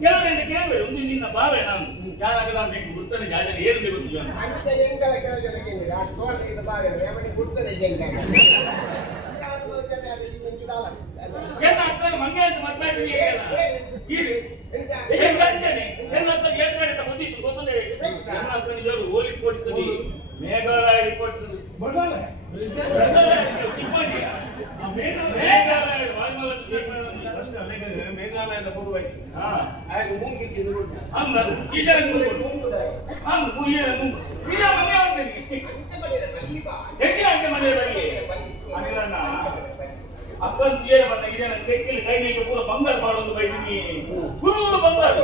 ಕೆಲವರಿಂದ ಕೇಳಬೇಡ ಒಂದು ನಿನ್ನ ಭಾವೆ ನಾನು ಯಾರಾಗಲ್ಲ ನಿಂಗೆ ಗುರ್ತನೆ ಜಾಜನ ಏನು ಗೊತ್ತಿಲ್ಲ ಎಲ್ಲ ಅಕ್ಕ ಮಂಗೆ ಅಂತ ಮದ್ವೆ ಅಂತಾನೆ ಎಲ್ಲ ಏರ್ಪಾಡ ಬಂದಿತ್ತು ಗೊತ್ತಲೇ ಎಲ್ಲ ಅಕ್ಕ ನಿಜರು ಹೋಲಿ ಕೊಡ್ತದೆ ಮೇಘಾಲಯ ಕೊಡ್ತದೆ ಚಿಪ್ಪಾಡಿ ಮೇಘಾಲಯ ಮೇಘಾಲಯದ ಪೂರ್ವಕ್ಕೆ ಹಾಗೆ ಮುಂಗಿದ್ದು ಹಂಗ ಇದರ ಹಂಗ ಹೆಂಗೆ ಮನೆಯಲ್ಲಿ ಅನಿಲಣ್ಣ ಅಪ್ಪನ ಜೀರ ಬಂದ ಇದನ್ನ ಕೆಕ್ಕಲಿ ಕೈಗೆ ಪೂರ ಬಂಗಾರ ಮಾಡೋದು ಬೈದಿನಿ ಫುಲ್ ಬಂಗಾರ